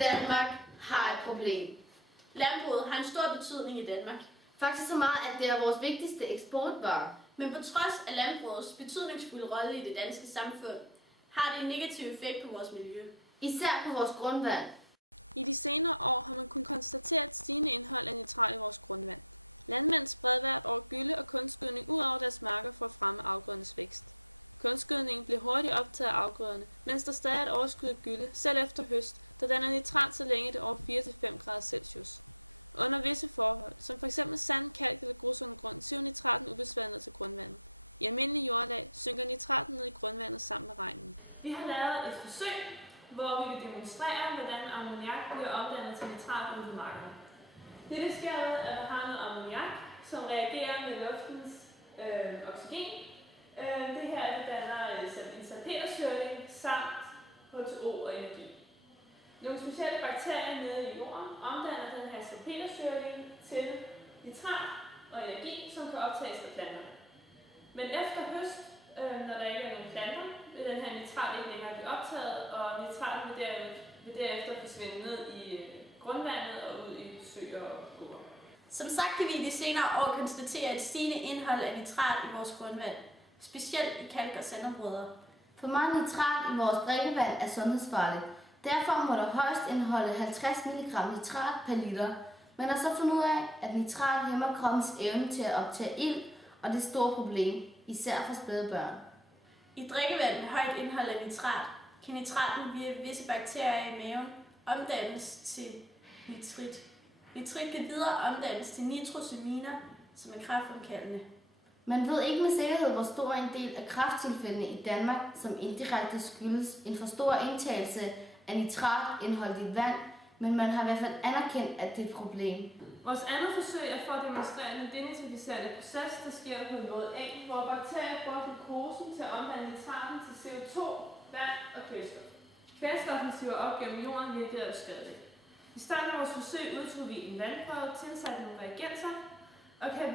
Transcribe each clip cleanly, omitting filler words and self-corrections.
Danmark har et problem. Landbruget har en stor betydning i Danmark. Faktisk så meget, at det er vores vigtigste eksportvare. Men på trods af landbrugets betydningsfulde rolle i det danske samfund, har det en negativ effekt på vores miljø. Især på vores grundvand. I de senere år har man kunnet konstatere et stigende indhold af nitrat i vores grundvand. Landmænd spreder hvert år gylle og kunstgødning ud over deres marker for at fremme afgrødernes vækst. Kunstgødningen bliver hurtigt optaget af afgrøderne, mens der stadig er et overskud af gylle, selv efter høst, der danner nitrat så længe det er over 4-5 grader Celsius. Under visse forhold, som f.eks. sand, kalk eller grusundergrund, siver nitraten ubesværet ned til grundvandet. I almindelige jordlag synker nitraten ned i grundvandet sammen med regnen. Vi har lavet et forsøg, hvor vi vil demonstrere, hvordan ammoniak bliver omdannet til nitrat ude på marken. Det sker ved, at man har noget ammoniak, som reagerer med luftens oxygen. Det her det danner en salpetersyring samt H2O og energi. Nogle specielle bakterier nede i jorden omdanner den her salpetersyring til nitrat og energi, som kan optages af planterne. Men efter høst, når der ikke er nogen planter, vil den her nitrat ikke længere blive optaget, og nitrat vil derefter forsvinde ned i grundvandet og ud i søer og åer. Som sagt kan vi i de senere år konstatere et stigende indhold af nitrat i vores grundvand, specielt i kalk- og sandområder. For meget nitrat i vores drikkevand er sundhedsfarligt. Derfor må der højst indeholde 50 mg nitrat per liter. Man har så fundet ud af, at nitrat hæmmer kroppens evne til at optage ilt, og det er et stort problem, især for spædbørn. I drikkevand med højt indhold af nitrat kan nitraten via visse bakterier i maven omdannes til nitrit. Nitrit kan videre omdannes til nitrosaminer, som er kræftfremkaldende. Man ved ikke med sikkerhed, hvor stor en del af kræfttilfældene i Danmark, som indirekte skyldes en for stor indtagelse af nitratindholdigt vand, men man har i hvert fald anerkendt, at det er et problem. Vores andet forsøg er for at demonstrere den denitrificerede proces, der sker på en våd eng, hvor bakterier bruger glukosen til at omdanne nitraten til CO2, vand og kvælstof. Kvælstoffen siver op gennem jorden, hvilket er uskadeligt. I starten af vores forsøg udtog vi en vandprøve, tilsatte nogle reagenser, og kan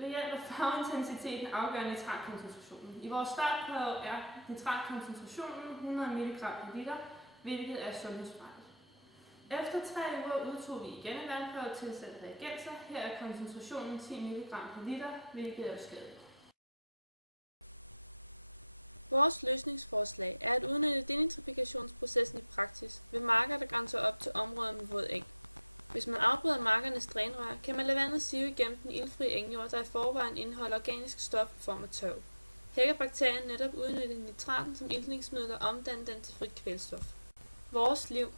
ved hjælp af farveintensiteten afgøre nitratkoncentrationen. I vores startprøve er nitratkoncentrationen 100 mg per liter, hvilket er sundhedsfarligt. Efter 3 uger udtog vi igen en vandprøve og tilsatte reagenser. Her er koncentrationen 10 mg per liter, hvilket er skadeligt. Vores løsningsforslag er at udnytte denitrifikationsprocessen i praksis ved marker, der grænser op til områder med våd eng. Hvis man afbryder markernes drænrør, kan man lade vandet sive igennem den iltfri engjord, der i forvejen indeholder organiske stoffer i form af tørv. Her kan bakterien netop udnytte nitraten som iltningsmiddel og omdanne den til frit kvælstof. Vores liv